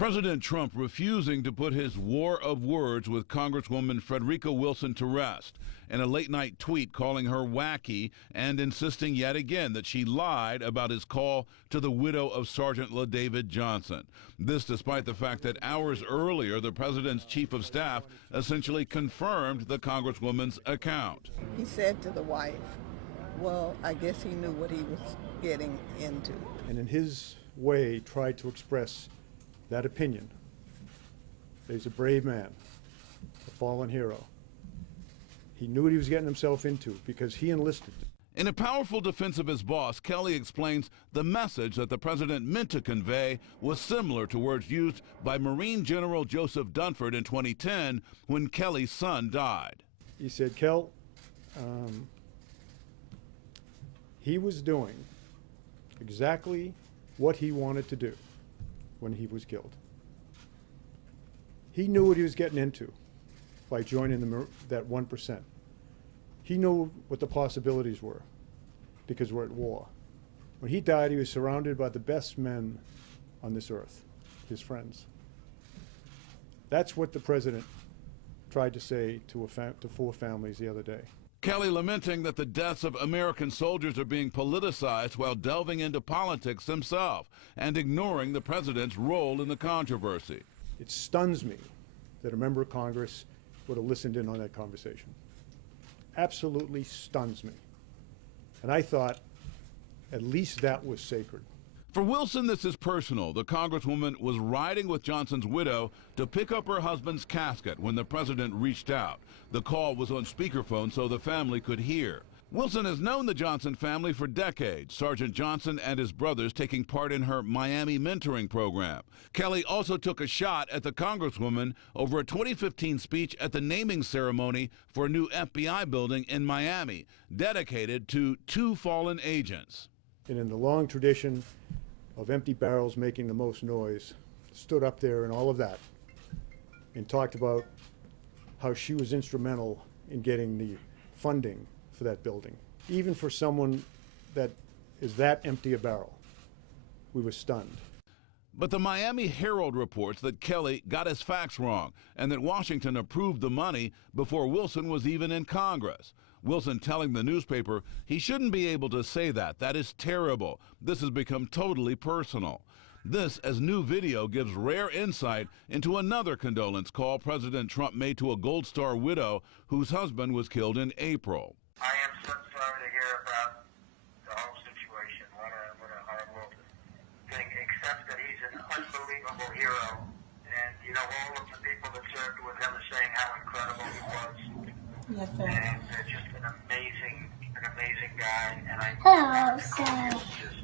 President Trump refusing to put his war of words with Congresswoman Frederica Wilson to rest in a late-night tweet calling her wacky and insisting yet again that she lied about his call to the widow of Sergeant LaDavid Johnson. This despite the fact that hours earlier, the president's chief of staff essentially confirmed the Congresswoman's account. He said to the wife, well, I guess he knew what he was getting into. And in his way tried to express that opinion. He's a brave man, a fallen hero. He knew what he was getting himself into because he enlisted. In a powerful defense of his boss, Kelly explains the message that the president meant to convey was similar to words used by Marine General Joseph Dunford in 2010 when Kelly's son died. He said, Kel, he was doing exactly what he wanted to do when he was killed. He knew what he was getting into by joining that 1%. He knew what the possibilities were because we're at war. When he died, he was surrounded by the best men on this earth, his friends. That's what the president tried to say to four families the other day. Kelly lamenting that the deaths of American soldiers are being politicized while delving into politics himself and ignoring the president's role in the controversy. It stuns me that a member of Congress would have listened in on that conversation. Absolutely stuns me. And I thought at least that was sacred. For Wilson, this is personal. The Congresswoman was riding with Johnson's widow to pick up her husband's casket when the president reached out. The call was on speakerphone so the family could hear. Wilson has known the Johnson family for decades, Sergeant Johnson and his brothers taking part in her Miami mentoring program. Kelly also took a shot at the Congresswoman over a 2015 speech at the naming ceremony for a new FBI building in Miami, dedicated to two fallen agents. And in the long tradition of empty barrels making the most noise, stood up there and all of that and talked about how she was instrumental in getting the funding for that building. Even for someone that is that empty a barrel, we were stunned. But the Miami Herald reports that Kelly got his facts wrong and that Washington approved the money before Wilson was even in Congress. Wilson telling the newspaper he shouldn't be able to say that. That is terrible. This has become totally personal. This, as new video, gives rare insight into another condolence call President Trump made to a Gold Star widow whose husband was killed in April. I am so sorry to hear about the whole situation. What a horrible thing, except that he's an unbelievable hero. And, you know, all of the people that served with him are saying how incredible he was. Yes, sir. And just an amazing guy. And I Hello, sir. just